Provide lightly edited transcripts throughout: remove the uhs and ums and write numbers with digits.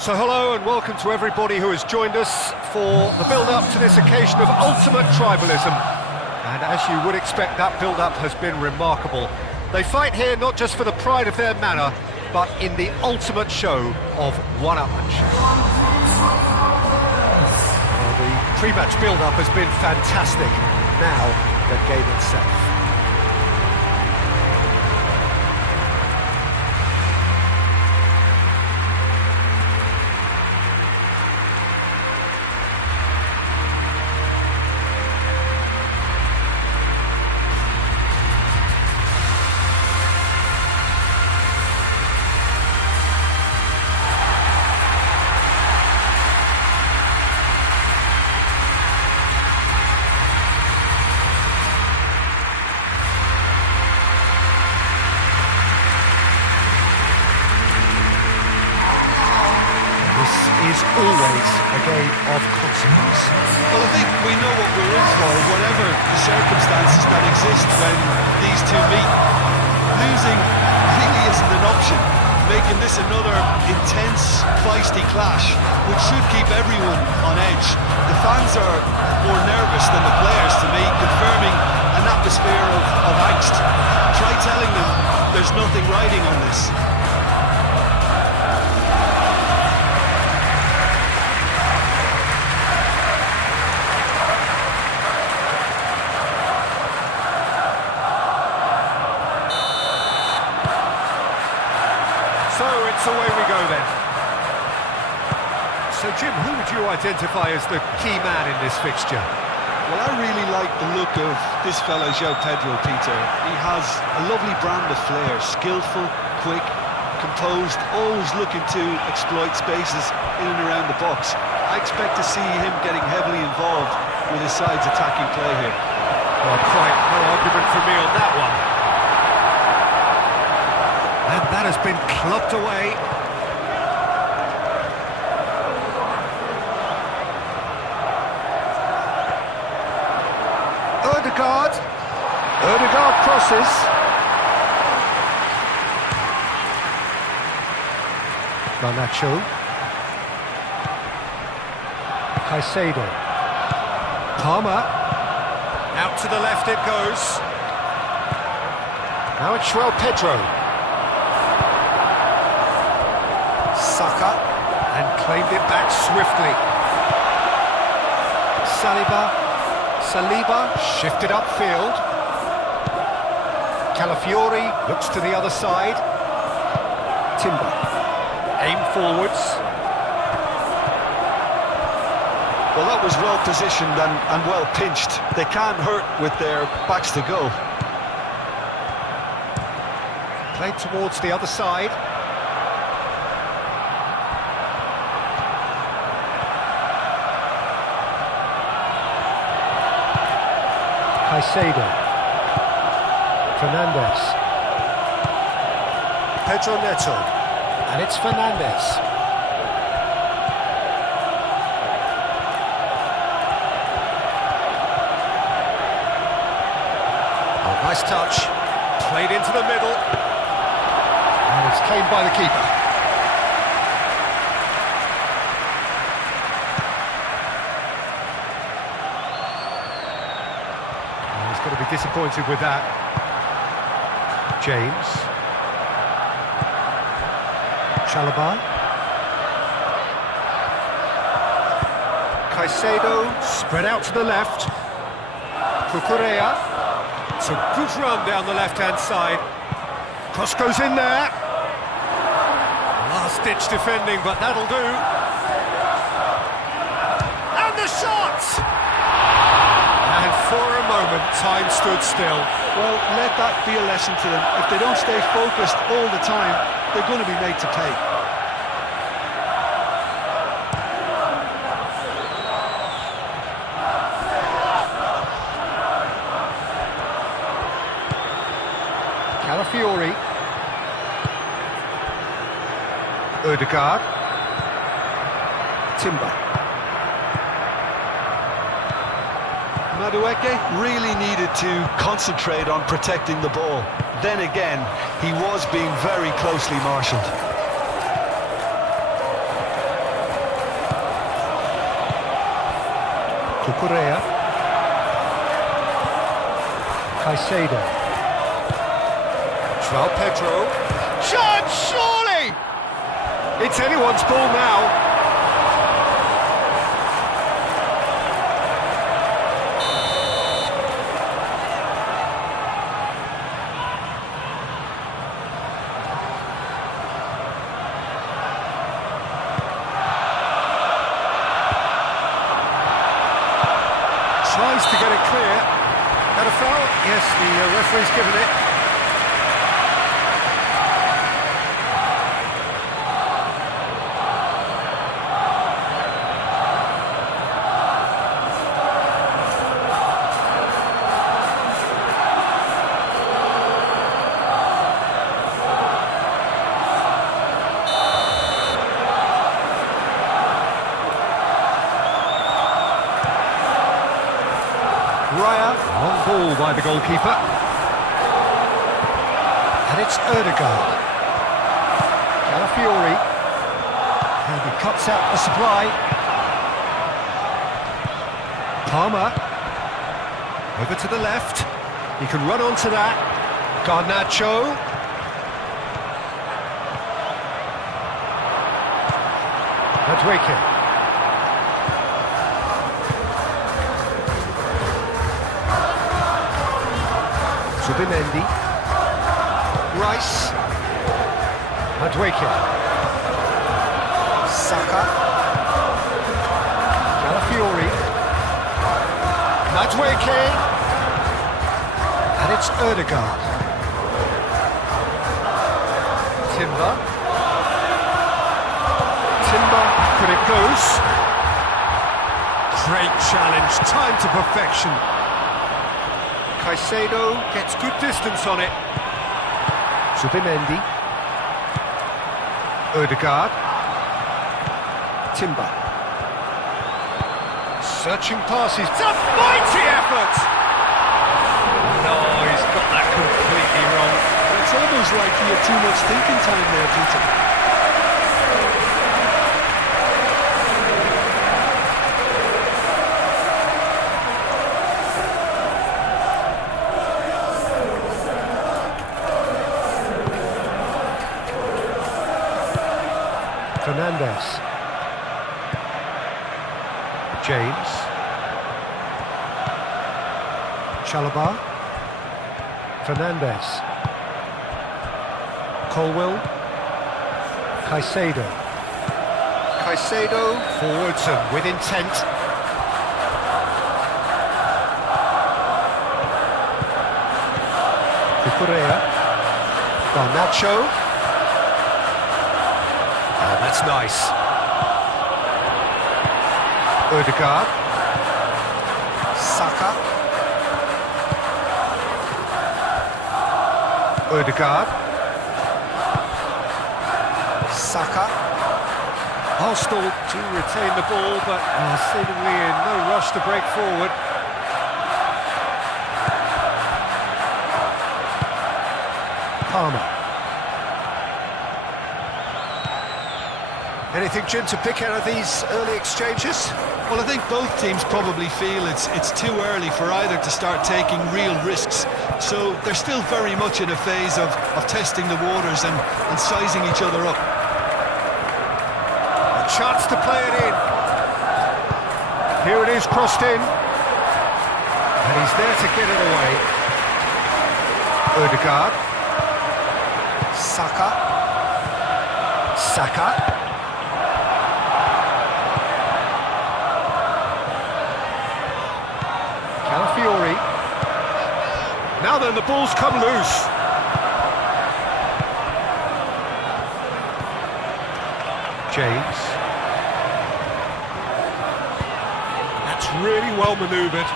So hello and welcome to everybody who has joined us for the build-up to this occasion of ultimate tribalism. And as you would expect, that build-up has been remarkable. They fight here not just for the pride of their manor, but in the ultimate show of one-upmanship. Well, the pre-match build-up has been fantastic. Now, the game itself. Is always a game of consequence. Well, I think we know what we're in for, whatever the circumstances that exist when these two meet. Losing really isn't an option, making this another intense, feisty clash, which should keep everyone on edge. The fans are more nervous than the players, to me, confirming an atmosphere of angst. Try telling them there's nothing riding on this. So it's away we go then. So Jim, who would you identify as the key man in this fixture? Well, I really like the look of this fellow, João Pedro, Peter. He has a lovely brand of flair, skillful, quick, composed, always looking to exploit spaces in and around the box. I expect to see him getting heavily involved with his side's attacking play here. Well, quite no argument from me on that one. And that has been clubbed away. Ødegaard crosses. Garnacho. Caicedo. Palmer. Out to the left it goes. Now it's João Pedro. Saka, and claimed it back swiftly. Saliba shifted upfield. Calafiori looks to the other side. Timber, aim forwards. Well, that was well positioned and well pinched. They can't hurt with their backs to go. Played towards the other side. Caicedo, Fernandes, Pedro Neto, and it's Fernandes. Oh, nice touch, played into the middle, and it's claimed by the keeper. Going to be disappointed with that. James. Chalobah. Caicedo, spread out to the left. Cucurella. It's a good run down the left-hand side. Cross goes in there. Last-ditch defending, but that'll do. And the shot! And for a moment, time stood still. Well, let that be a lesson to them. If they don't stay focused all the time, they're going to be made to pay. Calafiori. Ødegaard. Timber. Madueke really needed to concentrate on protecting the ball. Then again, he was being very closely marshalled. Cucurella. Caicedo. João Pedro. Chance, surely! It's anyone's ball now. Tries to get it clear. And a foul? Yes, the referee's given it. Raya, long ball by the goalkeeper. And it's Ødegaard. Calafiori. And he cuts out the supply. Palmer. Over to the left. He can run onto that. Garnacho. Madueke. Zubimendi. Rice. Madueke. Saka. Calafiori. Madueke. And it's Ødegaard. Timber. Could it goes. Great challenge, time to perfection. Caicedo gets good distance on it. Zubimendi. Ødegaard. Timber. Searching passes. It's a mighty effort! No, he's got that completely wrong. It's almost like he had too much thinking time there, Peter. Fernandes. James. Chalobah. Fernandes. Colwill. Caicedo. Forwards and with intent. Cucurella. Garnacho. That's nice. Ødegaard. Saka. Ødegaard. Saka. Arsenal to retain the ball, but seemingly in no rush to break forward. Palmer. Anything, Jim, to pick out of these early exchanges? Well, I think both teams probably feel it's too early for either to start taking real risks. So they're still very much in a phase of testing the waters and sizing each other up. A chance to play it in. Here it is, crossed in. And he's there to get it away. Ødegaard. Saka. Calafiori. Now then, the ball's come loose. James. That's really well manoeuvred.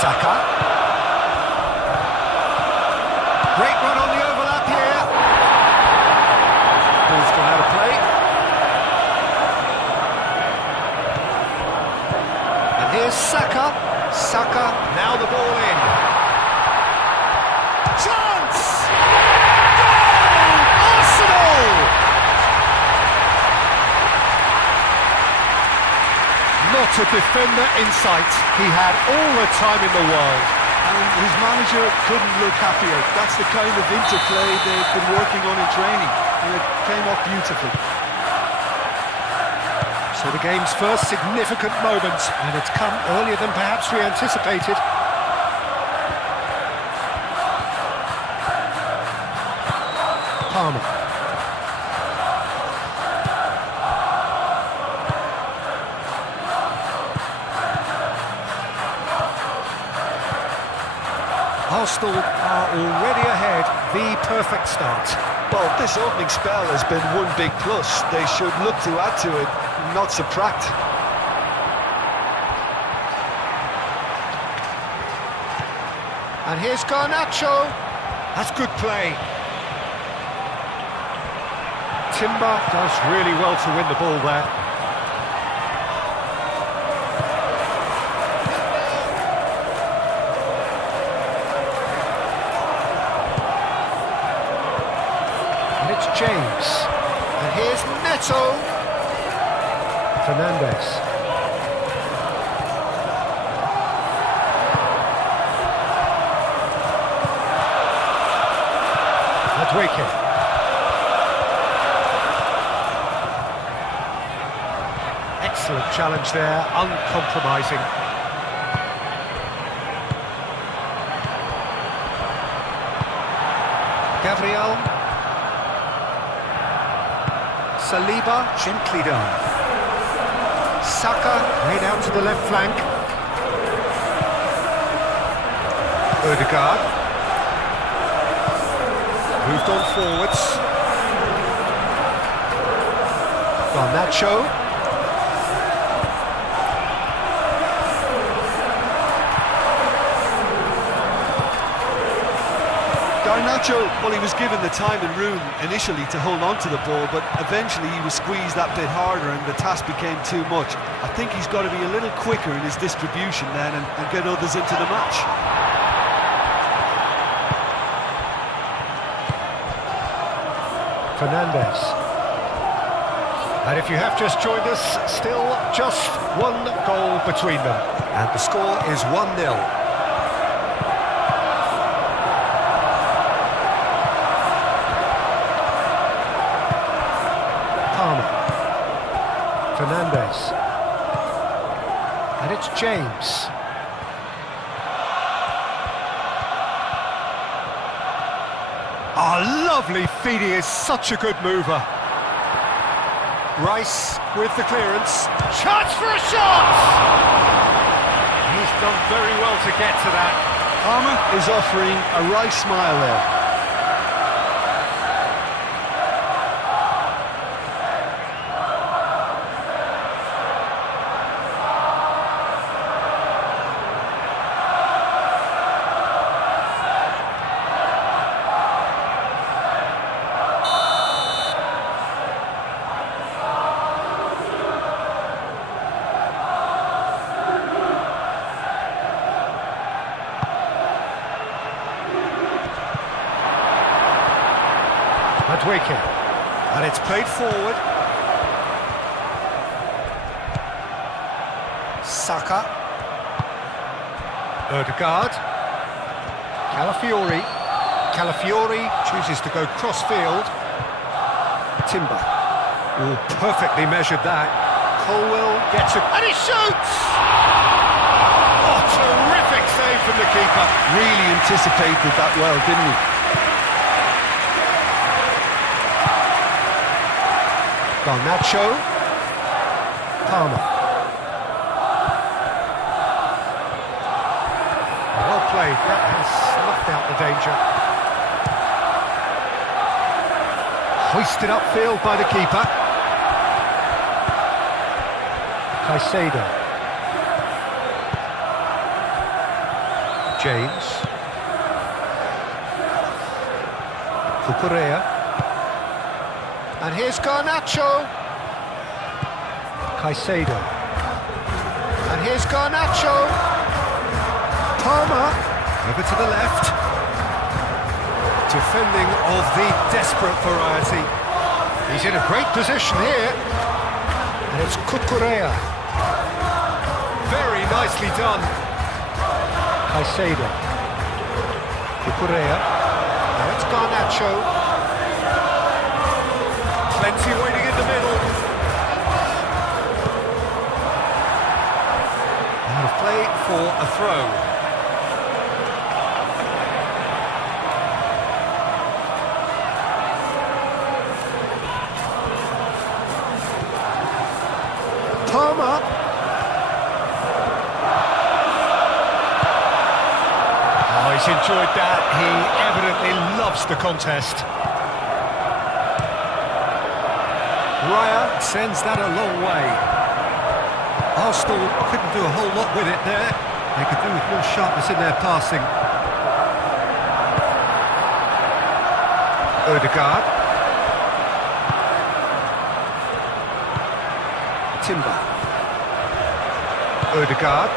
Saka. Great run on the overlap here. Ball's gone out of play. And here's Saka. Now the ball in. Chance! Goal! Arsenal! What a defender in sight. He had all the time in the world. And his manager couldn't look happier. That's the kind of interplay they've been working on in training, and it came off beautifully. So the game's first significant moment, and it's come earlier than perhaps we anticipated. Palmer. Arsenal are already ahead, the perfect start. Well, this opening spell has been one big plus. They should look to add to it, not subtract. And here's Garnacho. That's good play. Timber does really well to win the ball there. And it's James. And here's Neto. Fernandez. Adweke. Excellent challenge there, uncompromising. Gabriel. Saliba, gently done. Saka, way down to the left flank. Ødegaard. Moved on forwards. Garnacho. Garnacho, well, he was given the time and room initially to hold on to the ball, but eventually he was squeezed that bit harder and the task became too much. I think he's got to be a little quicker in his distribution then and get others into the match. Fernandez. And if you have just joined us, still just one goal between them. And the score is 1-0. Fernandez. And it's James. Lovely feed, he is such a good mover. Rice with the clearance. Chance for a shot! He's done very well to get to that. Palmer is offering a Rice smile there. Adweke. And it's played forward. Saka. Ødegaard. Calafiori. Calafiori chooses to go cross-field. Timber. Oh, perfectly measured that. Colwell gets it. And he shoots! Oh, terrific save from the keeper. Really anticipated that well, didn't he? Garnacho. Palmer. Well played, that has snuffed out the danger. Hoisted upfield by the keeper. Caicedo. James. Cucurella. And here's Garnacho. Caicedo. And here's Garnacho. Palmer. Over to the left. Defending of the desperate variety. He's in a great position here. And it's Cucurella. Very nicely done. Caicedo. Cucurella. Now it's Garnacho. Plenty waiting in the middle. Out of play for a throw. Palmer. Oh, he's enjoyed that. He evidently loves the contest. Raya sends that a long way. Arsenal couldn't do a whole lot with it there. They could do with more sharpness in their passing. Odegaard. Timber. Odegaard.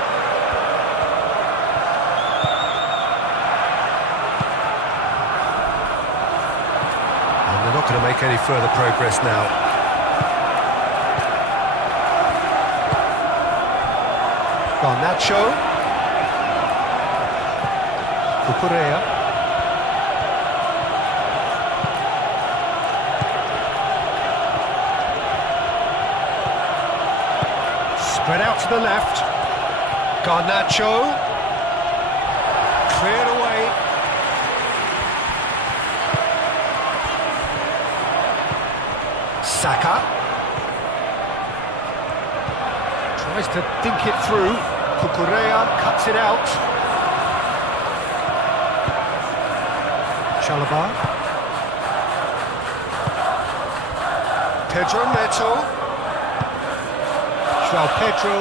And they're not going to make any further progress now. Garnacho. Cucurella. Spread out to the left. Garnacho. Cleared away. Saka. Tries to dink it through. Cucurella cuts it out. Chalobah. Pedro Neto. João Pedro.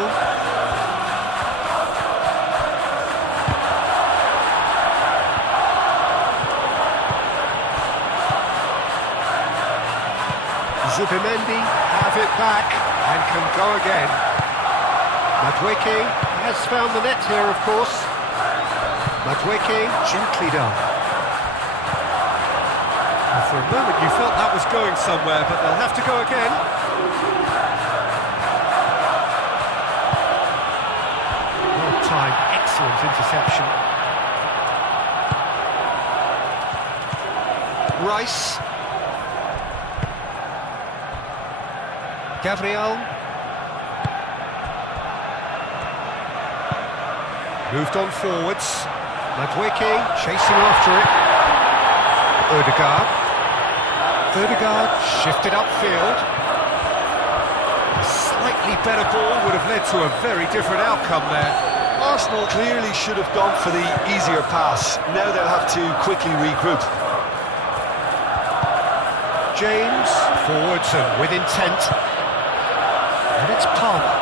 Zubimendi have it back and can go again. Madueke has found the net here, of course. Madueke gently done. And for a moment you felt that was going somewhere, but they'll have to go again. Time, excellent interception. Rice. Gabriel. Moved on forwards. Madueke chasing after it. Odegaard shifted upfield. A slightly better ball would have led to a very different outcome there. Arsenal clearly should have gone for the easier pass. Now they'll have to quickly regroup. James, forwards and with intent. And it's Palmer.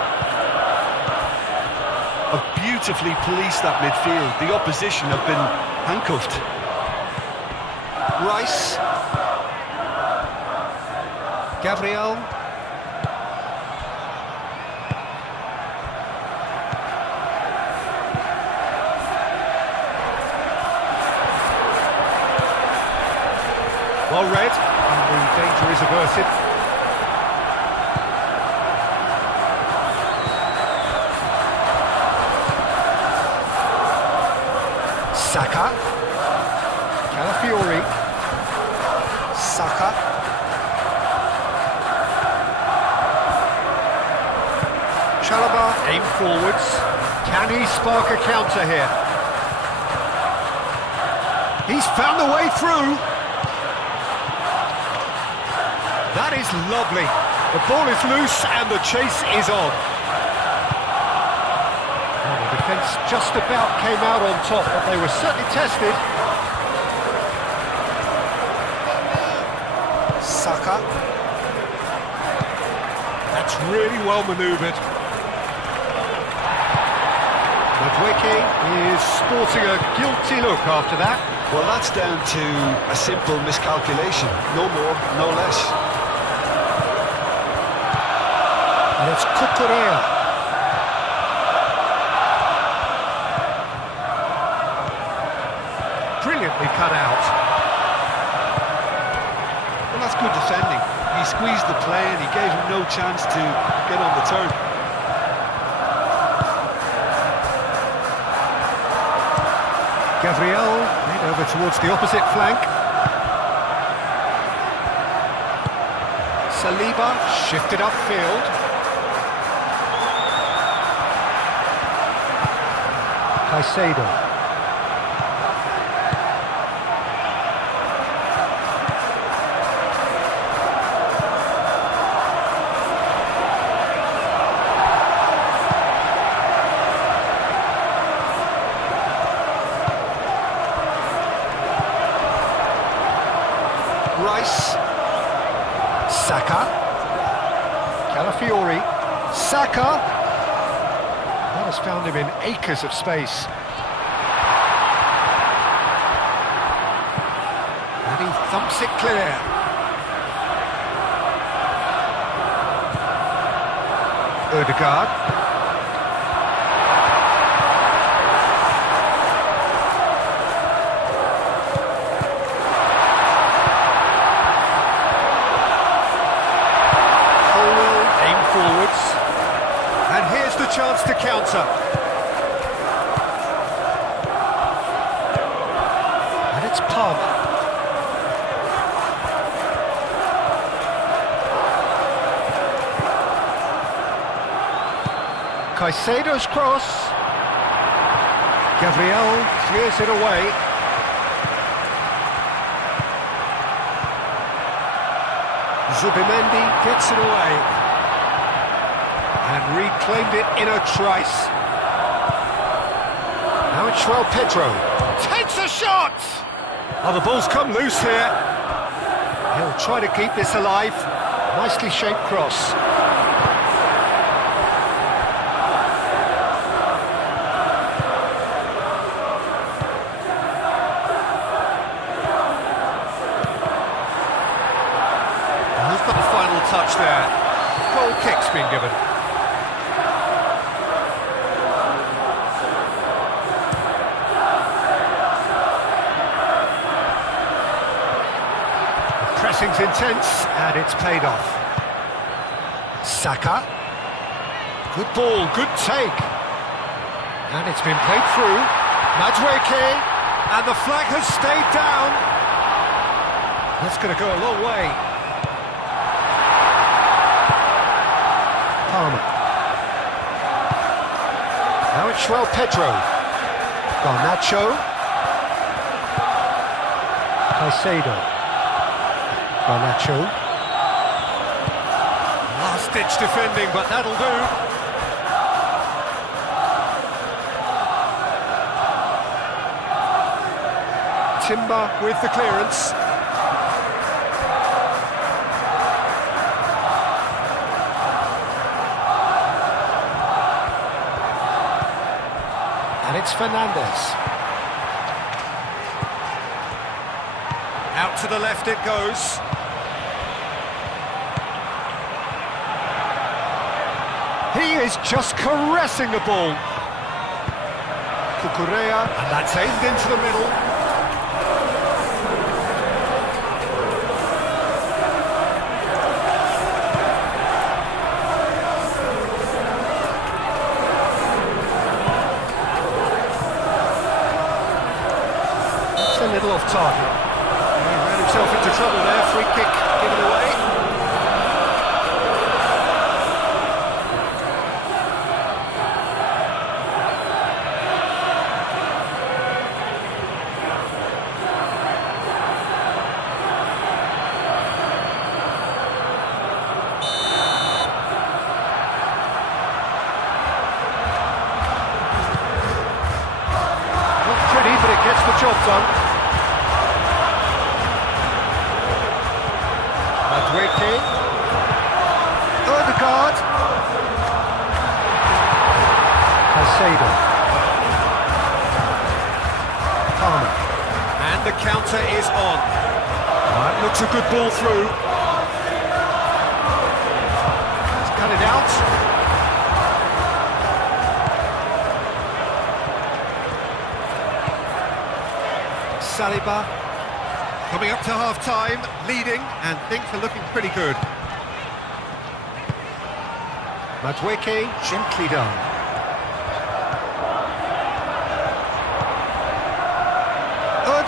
Have beautifully policed that midfield. The opposition have been handcuffed. Rice. Gabriel. Well read, and the danger is averted. Saka. Calafiori. Saka. Chalobah aim forwards. Can he spark a counter here? He's found the way through. That is lovely. The ball is loose and the chase is on. Well, the defence just about came out on top, but they were certainly tested. Saka. That's really well manoeuvred. Madueke is sporting a guilty look after that. Well, that's down to a simple miscalculation. No more, no less. And it's Cucurella. Brilliantly cut out. Well, that's good defending. He squeezed the play and he gave him no chance to get on the turn. Gabriel made over towards the opposite flank. Saliba shifted upfield. Caicedo. Rice, Saka, Calafiori, Saka, that has found him in acres of space. And he thumps it clear. Ødegaard. And here's the chance to counter. And it's Palmer. Caicedo's cross. Gabriel clears it away. Zubimendi gets it away. And reclaimed it in a trice. Now it's João Pedro. Takes a shot! Oh, the ball's come loose here. He'll try to keep this alive. Nicely shaped cross. And who's got the final touch there? Goal kick's been given. Pressing's intense, and it's paid off. Saka. Good ball, good take. And it's been played through. Madueke, and the flag has stayed down. That's going to go a long way. Palmer. Now it's João Pedro. Garnacho. Caicedo. Garnacho. Last-ditch defending, but that'll do. Timber with the clearance. And it's Fernandes. Out to the left it goes. He is just caressing the ball. Cucurella, and that's aimed into the middle. It's a little off target. He ran himself into trouble there. Free kick given away. But it gets the job done. Madueke. Ødegaard. Caicedo. Palmer. And the counter is on. That looks a good ball through. Let's cut it out. Saliba coming up to half-time, leading, and things are looking pretty good. Madueke, gently done.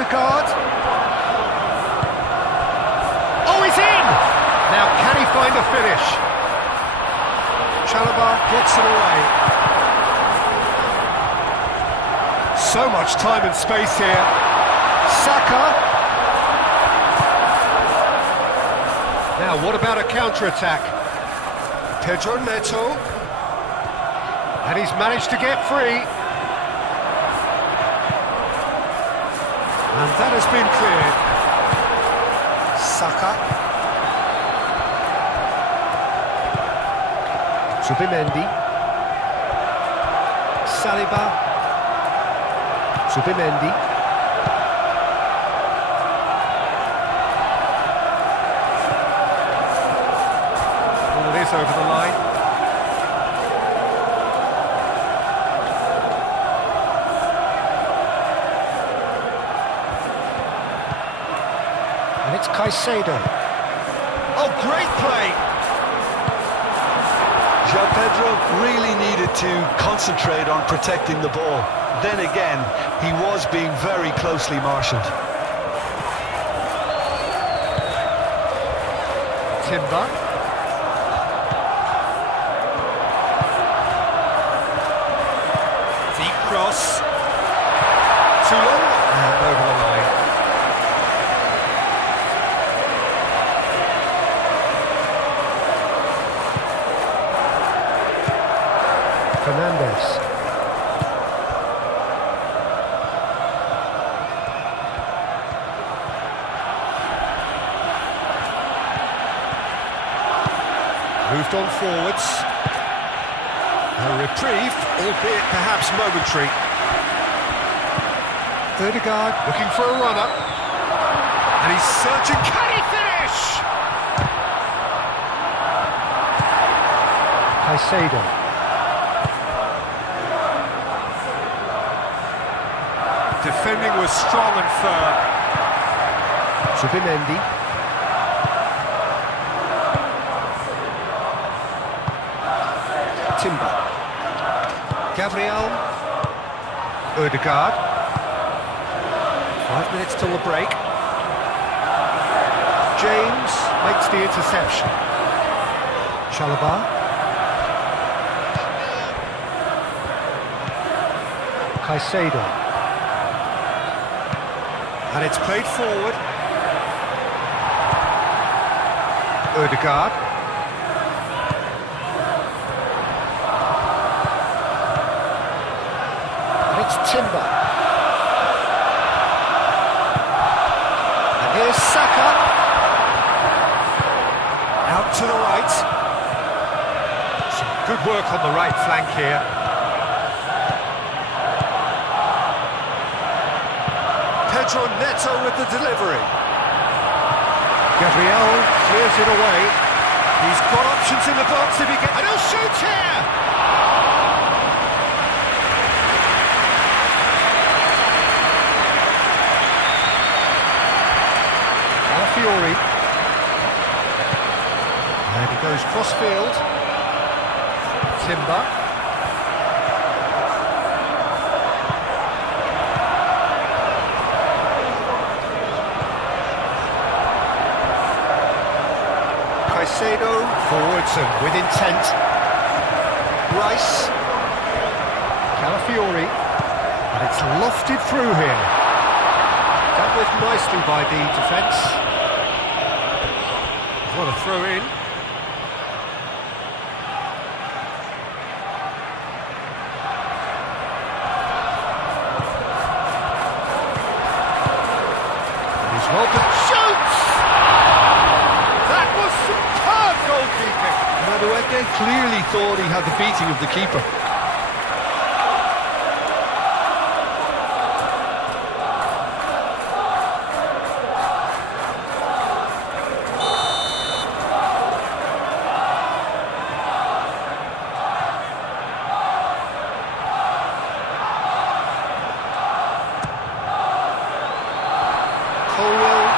Odegaard. Oh, he's in! Now, can he find a finish? Chalobah gets it away. So much time and space here. Saka. Now, what about a counter-attack? Pedro Neto. And he's managed to get free. And that has been cleared. Saka. Zubimendi. Saliba. Zubimendi. All it is over the line. And it's Caicedo. Oh, great play! João Pedro really needed to concentrate on protecting the ball. Then again, he was being very closely marshalled. Timber. Deep cross. Too long. And over the line. Fernandes. Moved on forwards. A reprieve, albeit perhaps momentary. Odegaard looking for a runner. And he's searching. Can he finish? Caicedo. Defending was strong and firm. Zubimendi. Timber. Gabriel. Odegaard. 5 minutes till the break. James makes the interception. Chalobah. Caicedo. And it's played forward. Odegaard. And it's Timber. And here's Saka. Out to the right. Some good work on the right flank here. Pedro Neto with the delivery. Gabriel clears it away. He's got options in the box if he gets... And he'll shoot here! Alafiori. And he goes cross-field. Timber. Caicedo forwards and with intent. Rice. Calafiori. And it's lofted through here. Dealt with nicely by the defence. What a throw in. And he's welcome. Shoots! That was superb goalkeeping. Madueke clearly thought he had the beating of the keeper.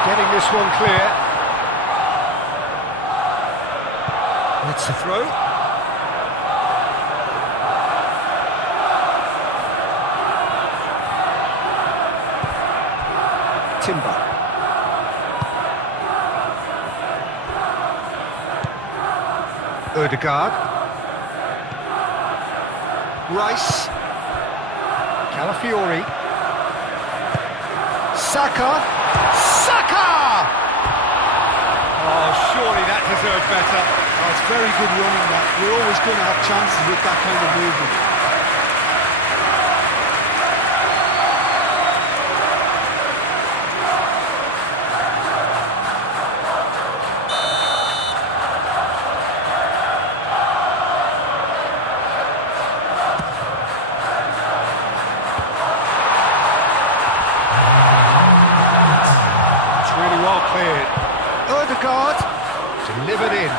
Getting this one clear. It's a throw. Timber. Ødegaard. Rice. Calafiori. Saka. Saka! Oh, surely that deserved better. Oh, it's very good running, that. You're always going to have chances with that kind of movement. Well cleared. Ødegaard delivered in.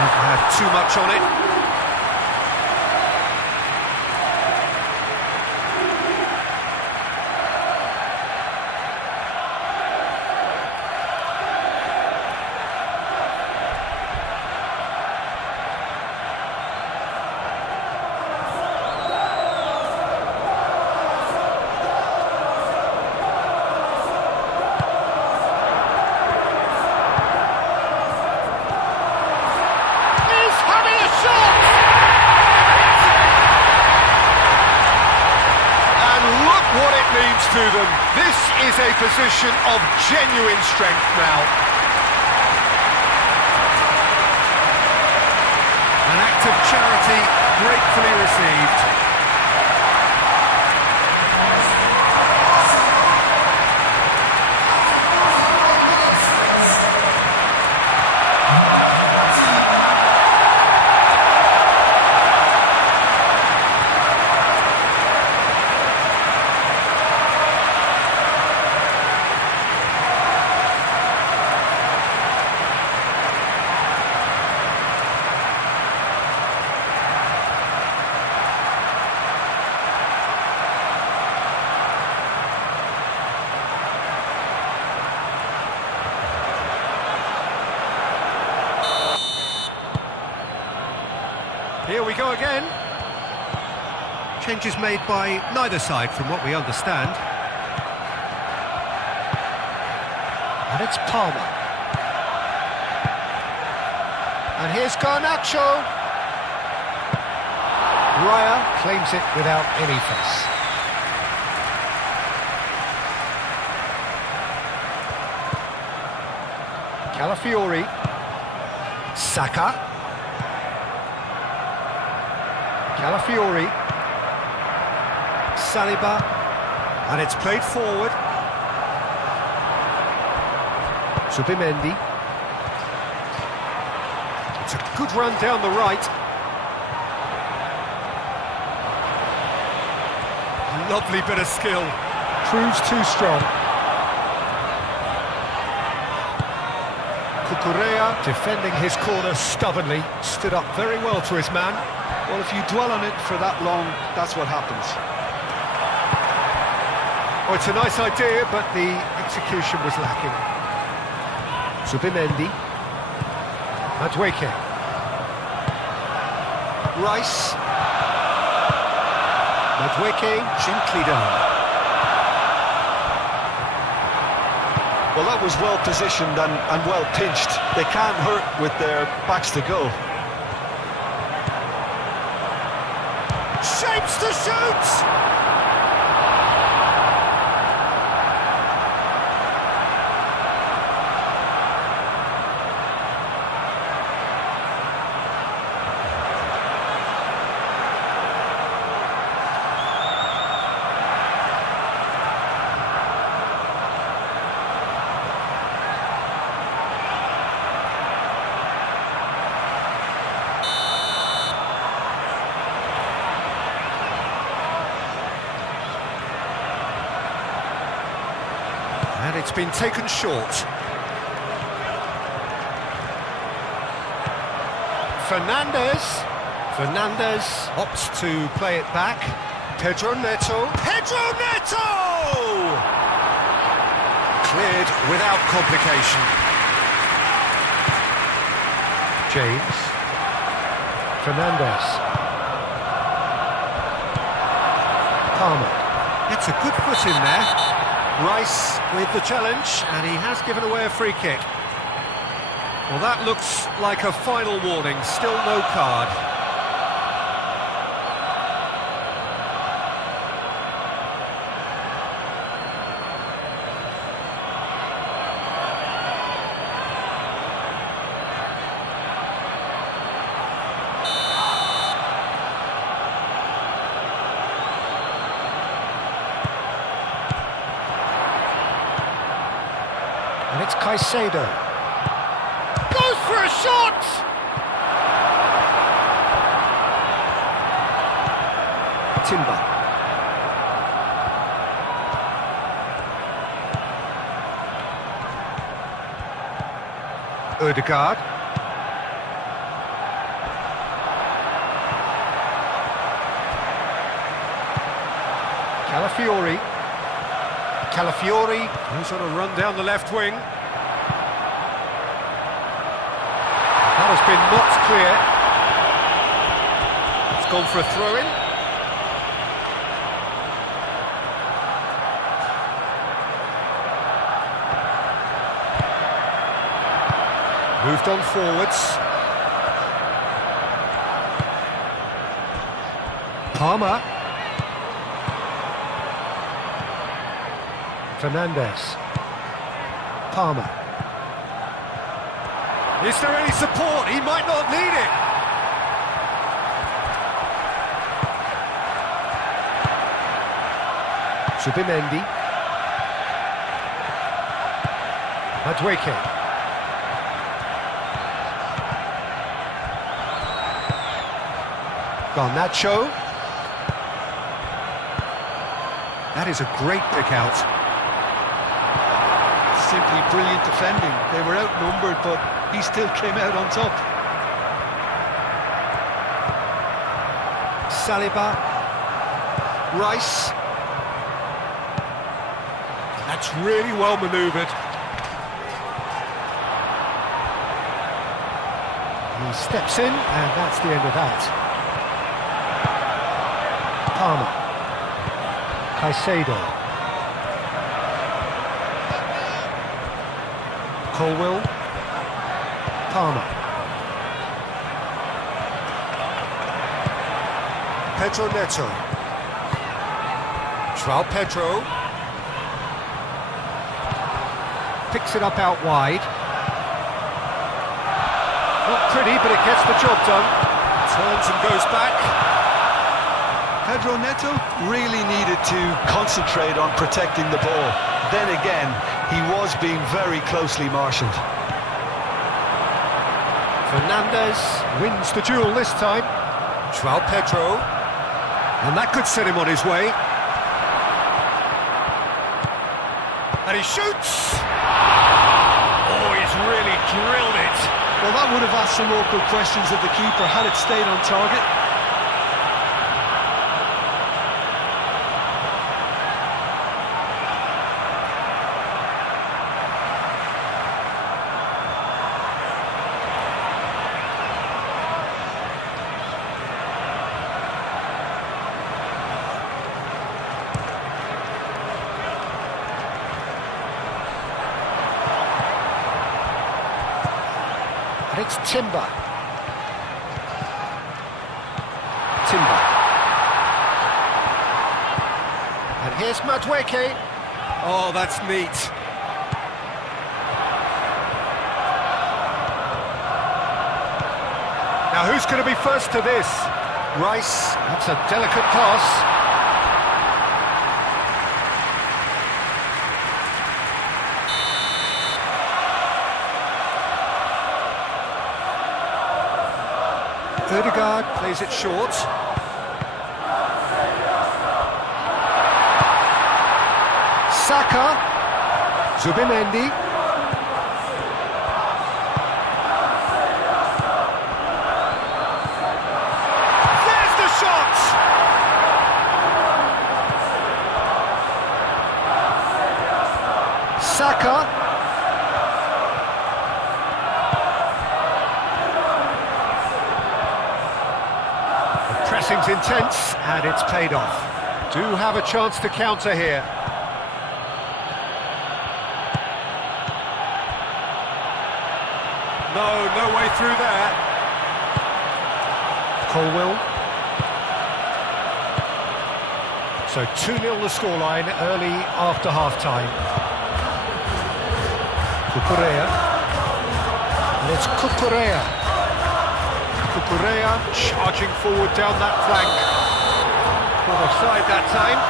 Never had too much on it. To them. This is a position of genuine strength now. An act of charity gratefully received. Here we go again. Changes made by neither side from what we understand. And it's Palmer. And here's Garnacho. Raya claims it without any fuss. Calafiori. Saka. Calafiori, Saliba, and it's played forward. Subimendi. It's a good run down the right. Lovely bit of skill. Proves too strong. Cucurella defending his corner stubbornly. Stood up very well to his man. Well, if you dwell on it for that long, that's what happens. Oh, it's a nice idea, but the execution was lacking. Subimendi. Madueke. Rice. Madueke gently down. Well, that was well positioned and well pinched. They can't hurt with their backs to go. Shapes to shoot! And it's been taken short. Fernandez opts to play it back. Pedro Neto. Cleared without complication. James. Fernandez. Palmer. Gets a good foot in there. Rice with the challenge, and he has given away a free kick. Well, that looks like a final warning, still no card. And it's Caicedo. Goes for a shot! Timber. Ødegaard. Calafiori goes on a run down the left wing. That has been knocked clear. It's gone for a throw-in. Moved on forwards. Palmer. Fernandes. Palmer. Is there any support? He might not need it. Zubimendi. Madueke. Garnacho. That is a great pick out. Simply brilliant defending. They were outnumbered, but he still came out on top. Saliba. Rice. That's really well manoeuvred. He steps in, and that's the end of that. Palmer. Caicedo. Colwill. Palmer. Pedro Neto. João Pedro. Picks it up out wide. Not pretty, but it gets the job done. Turns and goes back. Pedro Neto really needed to concentrate on protecting the ball. Then again, he was being very closely marshalled. Fernandes wins the duel this time. João Pedro. And that could set him on his way. And he shoots! Oh, he's really drilled it. Well, that would have asked some awkward questions of the keeper had it stayed on target. And it's Timber. And here's Madueke. Oh, that's neat. Now who's going to be first to this? Rice, that's a delicate pass. Ødegaard plays it short. Saka. Zubimendi. There's the shot! Saka. Pressing's intense, and it's paid off. Do have a chance to counter here. No way through there. Colwill. So 2-0 the scoreline early after half-time. Cucurella. And it's Cucurella. Cucurella charging forward down that flank. Caught offside that time.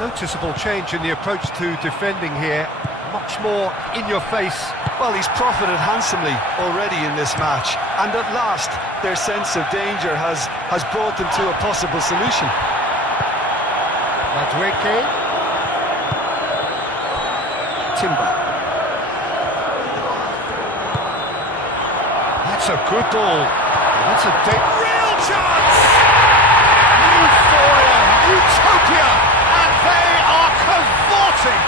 Noticeable change in the approach to defending here. Much more in your face. Well, he's profited handsomely already in this match, and at last their sense of danger has brought them to a possible solution. Madueke. Timber. That's a good ball. That's a real chance! Euphoria, utopia, and they are cavorting.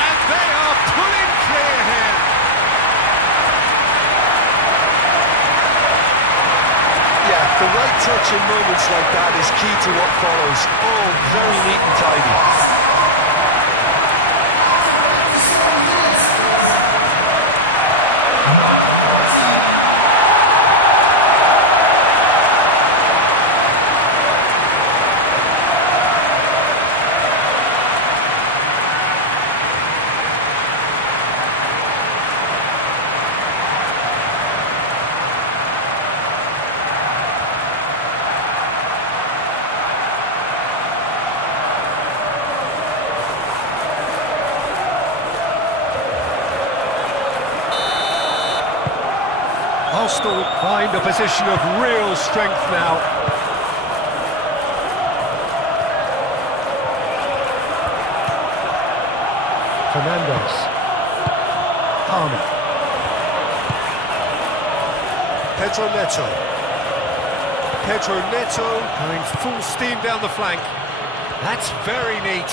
And they are pulling clear here. Yeah, the right touch in moments like that is key to what follows. Oh, very neat and tidy. Arsenal find a position of real strength now. Fernandes. Palmer. Pedro Neto. Pedro Neto going full steam down the flank. That's very neat.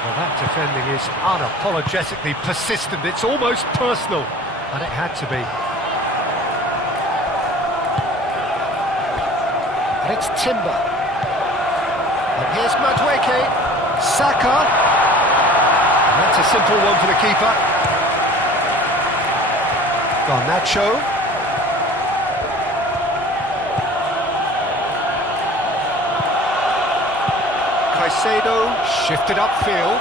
Well, that defending is unapologetically persistent. It's almost personal, and it had to be. And it's Timber. And here's Madueke. Saka. And that's a simple one for the keeper. Garnacho. Caicedo shifted upfield.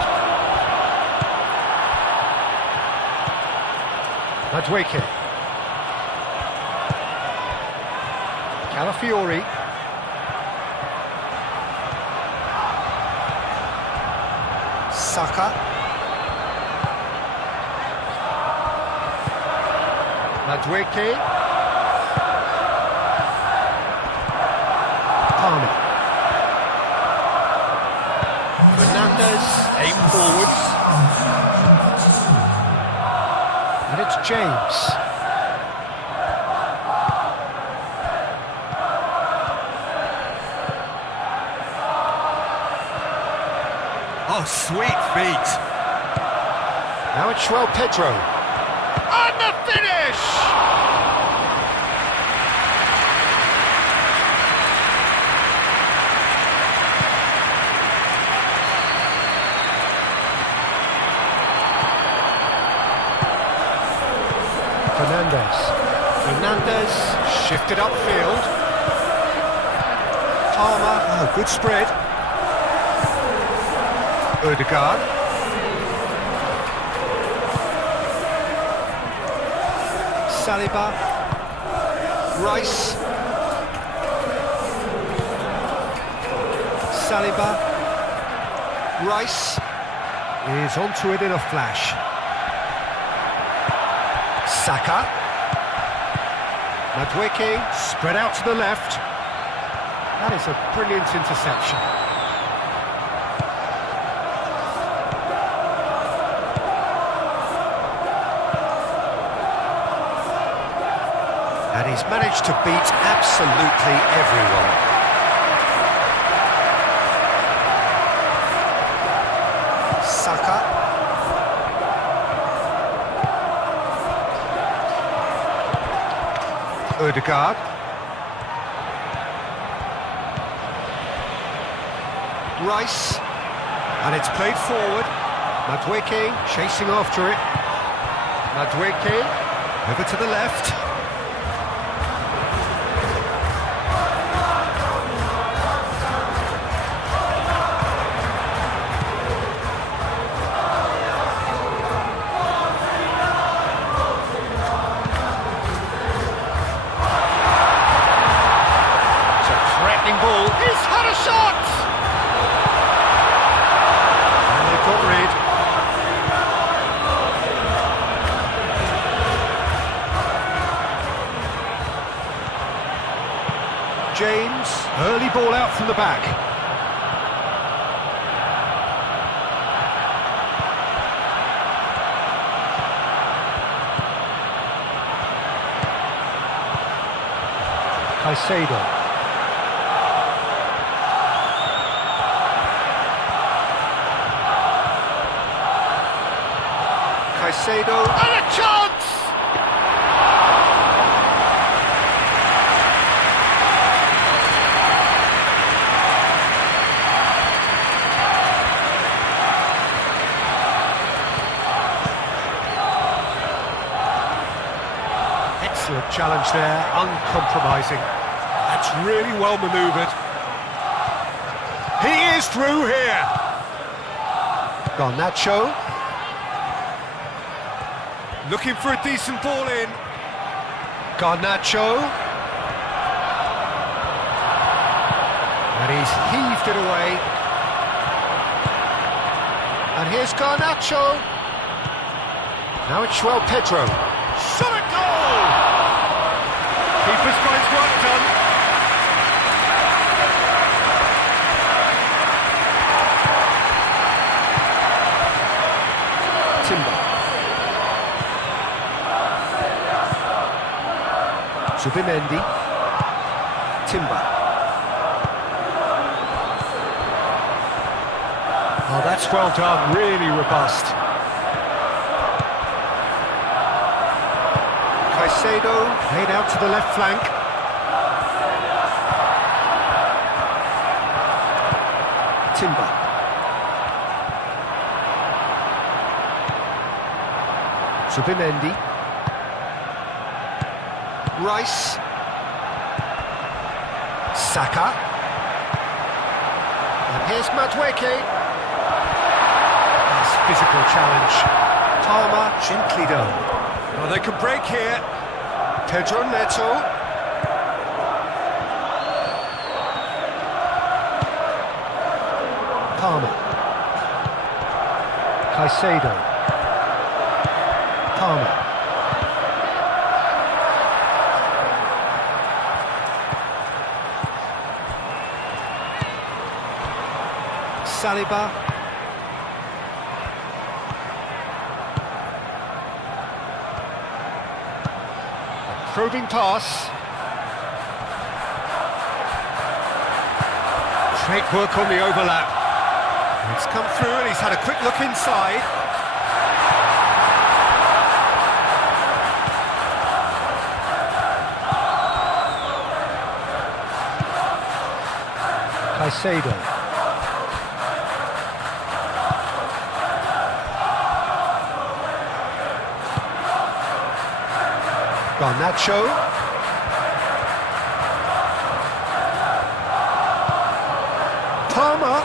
Madueke. Calafiori. Saka. Madueke. Palmer. Fernandes, aim forwards. And it's James. Oh, sweet feet. Now it's João Pedro. And the finish! Fernandes shifted upfield. Palmer, oh, good spread. Odegaard. Saliba. Rice. Saliba. Rice is onto it in a flash. Saka. Madueke spread out to the left. That is a brilliant interception. And he's managed to beat absolutely everyone. Ødegaard. Rice, and it's played forward. Madueke chasing after it. Madueke over to the left. It's a threatening ball. He's had a shot! Got rid. James, early ball out from the back. Caicedo. Caicedo, and a chance! Excellent challenge there, uncompromising. That's really well manoeuvred. He is through here! Garnacho. Looking for a decent ball in. Garnacho. And he's heaved it away. And here's Garnacho. Now it's João Pedro. Shot at goal! Keeper's got his work done. Timber. Zubimendi. Timber. Oh, that's well done, really robust. Caicedo, laid out to the left flank. Timber. Zubimendi. Rice. Saka. And here's Madueke. Nice physical challenge. Palmer gently done. Well, they can break here. Pedro Neto. Palmer. Caicedo. Palmer. Saliba. A probing pass. Great work on the overlap. It's come through and he's had a quick look inside. Caicedo. Garnacho. Palmer.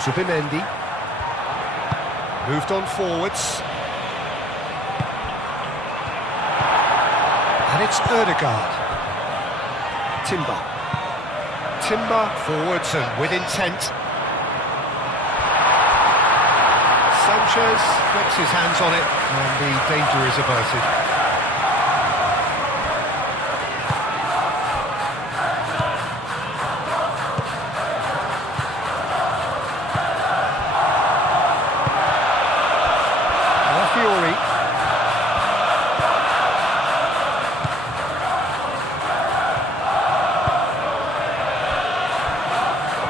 Zubimendi. Moved on forwards. And it's Ødegaard. Timber. Timber forwards and with intent. Sanchez gets his hands on it and the danger is averted. Fiori.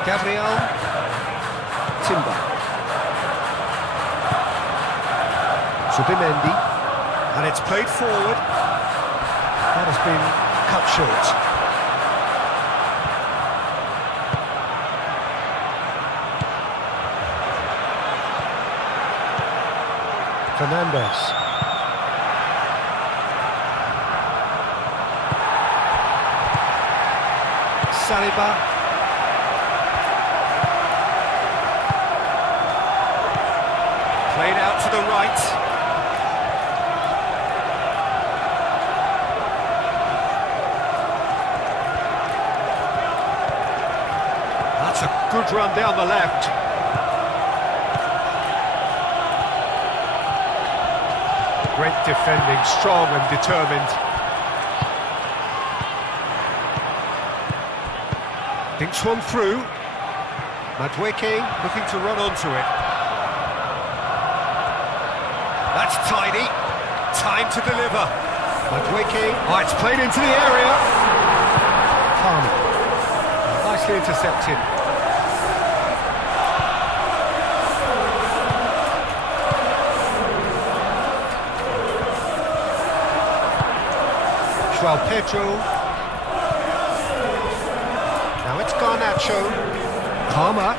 Gabriel. Timber. Zubimendi. Mendy, and it's played forward. That has been cut short. Fernandes. Saliba. Played out to the right. That's a good run down the left. Great defending, strong and determined. Dinks one through. Madueke looking to run onto it. That's tidy. Time to deliver. Madueke. Oh, it's played into the area. Palmer. Nicely intercepted. João Pedro. Now it's Garnacho. Palmer.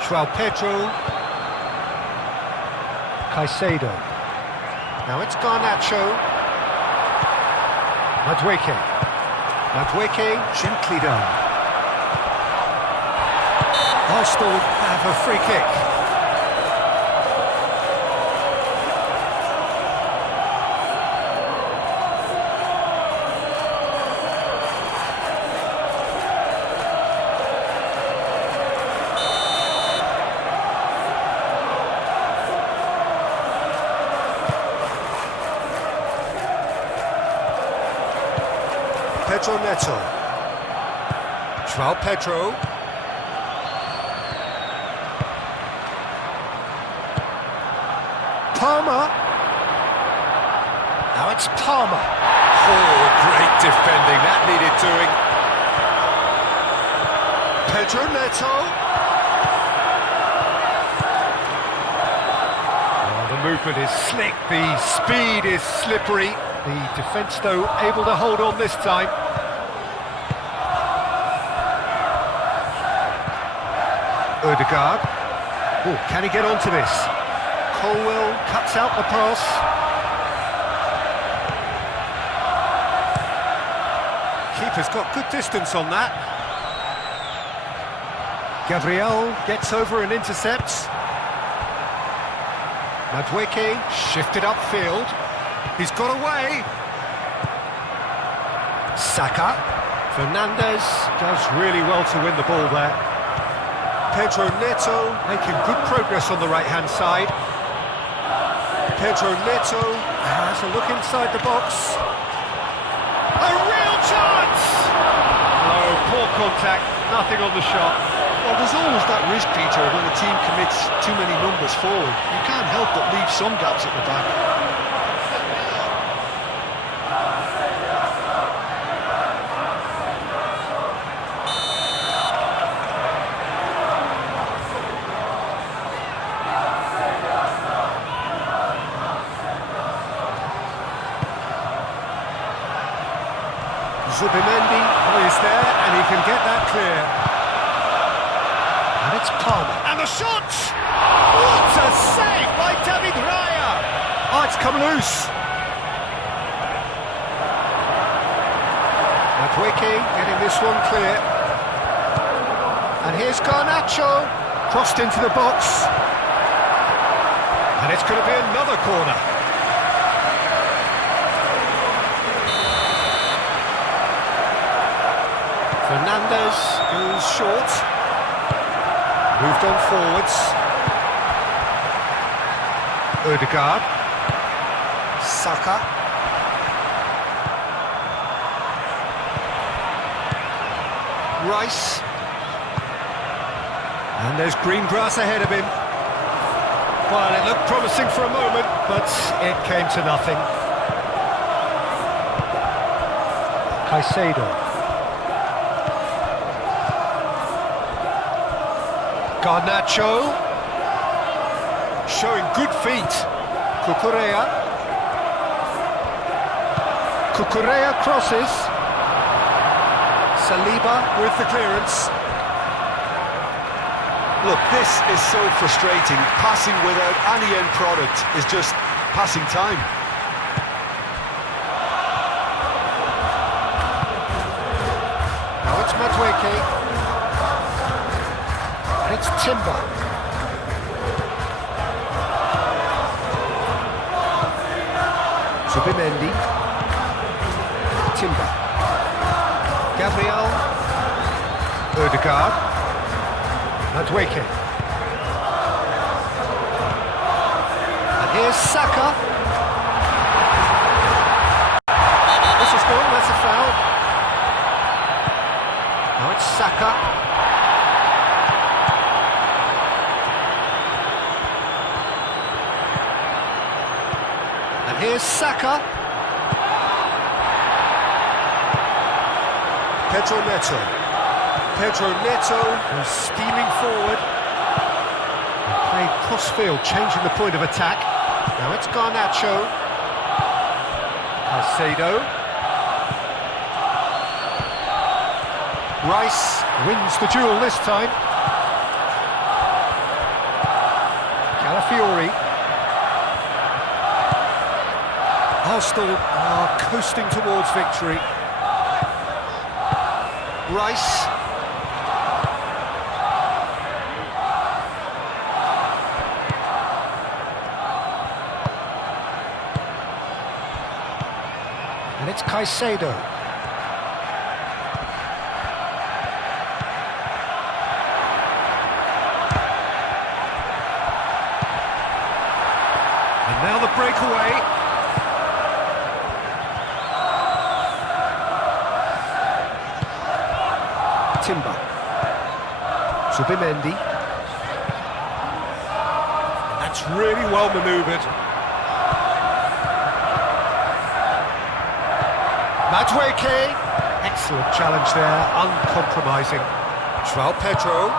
João Pedro. Caicedo. Now it's Garnacho. Madueke. Madueke, gently done. Arsenal have a free kick. Pedro Neto. João Pedro. Palmer. Now it's Palmer. Oh, great defending. That needed doing. Pedro Neto. Oh, the movement is slick. The speed is slippery. The defence, though, able to hold on this time. Odegaard. Oh, can he get onto this? Colwell cuts out the pass. Keeper's got good distance on that. Gabriel gets over and intercepts. Madueke shifted upfield. He's got away. Saka. Fernandes does really well to win the ball there. Pedro Neto making good progress on the right-hand side. Pedro Neto has a look inside the box. A real chance! Oh, poor contact, nothing on the shot. Well, there's always that risk, Peter, when a team commits too many numbers forward. You can't help but leave some gaps at the back. Zubimendi is there, and he can get that clear. And it's Palmer. And the shot! What a save by David Raya! Oh, it's come loose. Madueke getting this one clear. And here's Garnacho, crossed into the box. And it's going to be another corner. Fernandes goes short. Moved on forwards. Odegaard. Saka. Rice. And there's green grass ahead of him. Well, it looked promising for a moment, but it came to nothing. Caicedo. Garnacho. showing good feet. Cucurella. Cucurella crosses. Saliba with the clearance. Look, this is so frustrating. Passing without any end product is just passing time. Now it's Madueke. And it's Timber. Subimendi. Timber. Gabriel. Ødegaard. Madueke. And here's Saka. This is good, that's a foul. Now it's Saka. And here's Saka. Pedro Neto. Pedro Neto was steaming forward. Played cross-field, changing the point of attack. Now it's Garnacho. Caicedo. Rice wins the duel this time. Calafiori. Arsenal are coasting towards victory. Rice. And it's Caicedo. And now the breakaway. Timber. Subimendi. That's really well manoeuvred. Madueke. Excellent challenge there, uncompromising. João Pedro.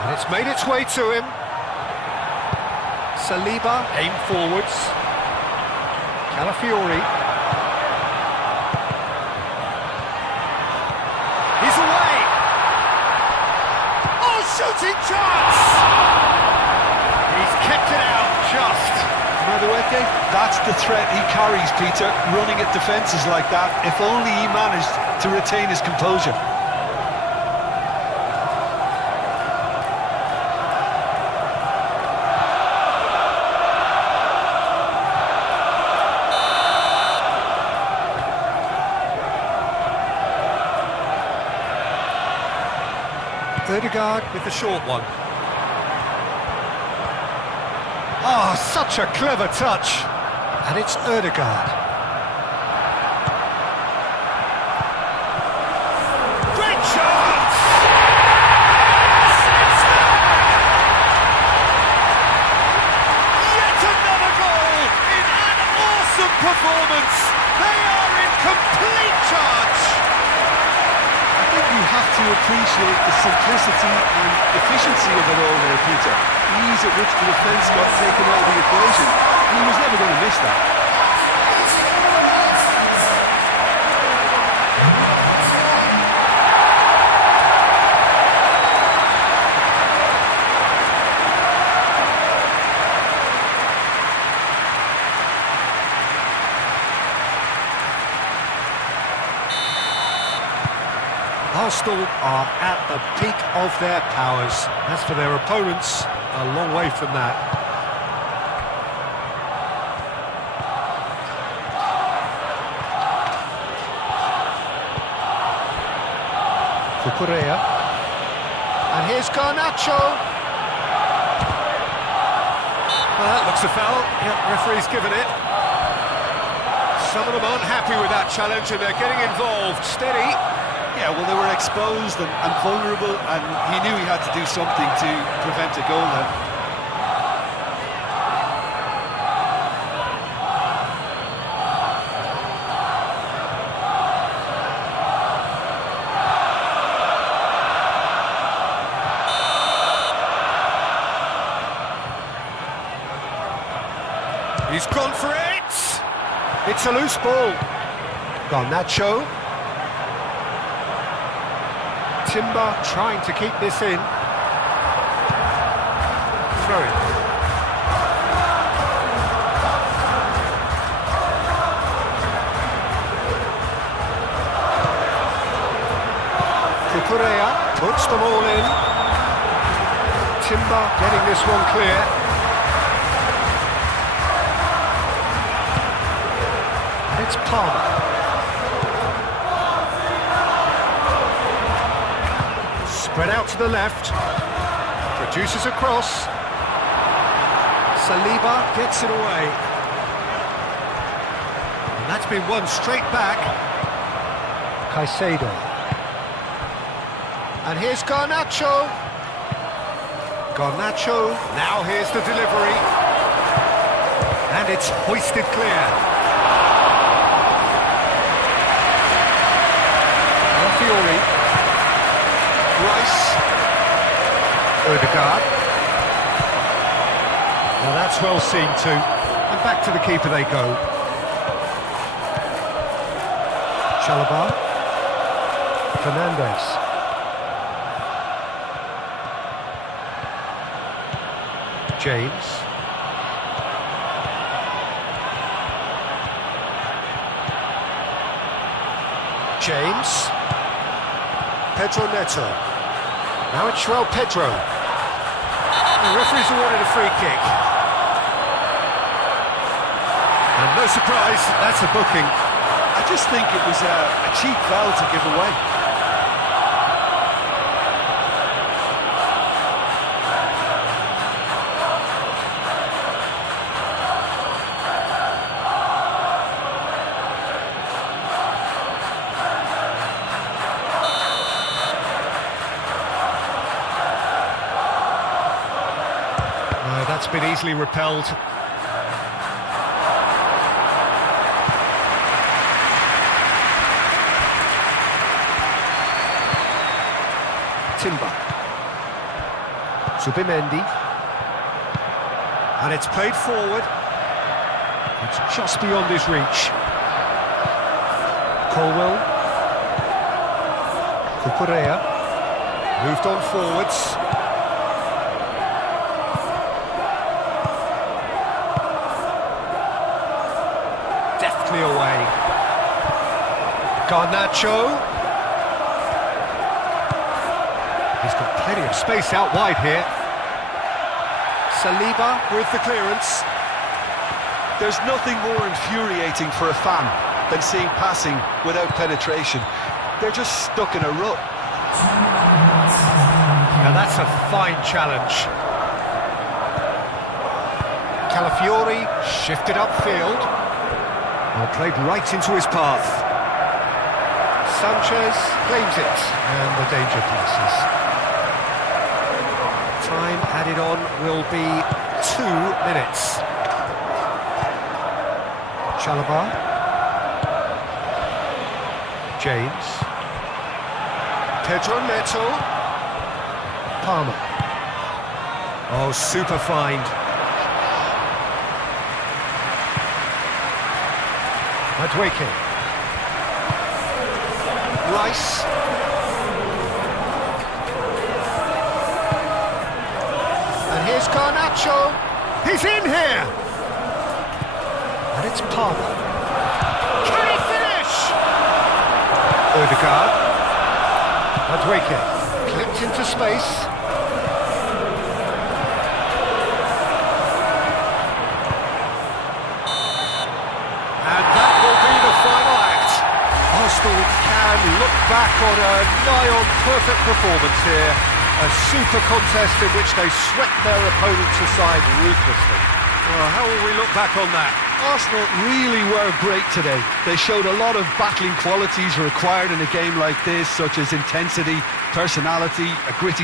And it's made its way to him. Saliba, aim forwards. Calafiori. He's away! Oh, shooting chance! He's kept it out, just. Madueke, that's the threat he carries, Peter, running at defences like that, if only he managed to retain his composure. Ødegaard with the short one. Oh, such a clever touch. And it's Ødegaard. Great chance! Yet another goal in an awesome performance. They are in complete charge. I think you have to appreciate the simplicity and efficiency of it all there, Peter. Ease at which the defence got taken out of the equation. He was never going to miss that. Arsenal are at the peak of their powers. As for their opponents, a long way from that. Cucurella. And here's Garnacho. Well, that looks a foul. Yeah, referee's given it. Some of them aren't happy with that challenge and they're getting involved. Steady. Yeah, well, they were exposed and vulnerable, and he knew he had to do something to prevent a goal then. He's gone for it! It's a loose ball. Garnacho. Timber trying to keep this in. Throw it. Cucurella puts them all in. Timber getting this one clear. And it's Palmer. Spread out to the left. Produces a cross. Saliba gets it away. And that's been won straight back. Caicedo. And here's Garnacho. Garnacho, now here's the delivery. And it's hoisted clear. Fiori. Rice. Odegaard. Well, that's well seen too. And back to the keeper they go. Chalobah. Fernandez. James. James. Pedro Neto. Now it's João Pedro. The referee's awarded a free kick. And no surprise, that's a booking. I just think it was a cheap foul to give away. That's been easily repelled. Timber. Zubimendi. And it's played forward. It's just beyond his reach. Colwell. Cucurella. Moved on forwards. Deftly away. Garnacho. He's got plenty of space out wide here. Saliba with the clearance. There's nothing more infuriating for a fan than seeing passing without penetration. They're just stuck in a rut. Now that's a fine challenge. Calafiori shifted upfield. Well, played right into his path. Sanchez claims it, and the danger passes. Time added on will be 2 minutes. Chalobah. James. Pedro Neto. Palmer. Oh, super find. Madueke. Rice. And here's Garnacho. He's in here! And it's Palmer. Can he finish? Odegaard. Madueke. Clipped into space. Arsenal can look back on a nigh-on perfect performance here. A super contest in which they swept their opponents aside ruthlessly. Well, how will we look back on that? Arsenal really were great today. They showed a lot of battling qualities required in a game like this, such as intensity, personality, a gritty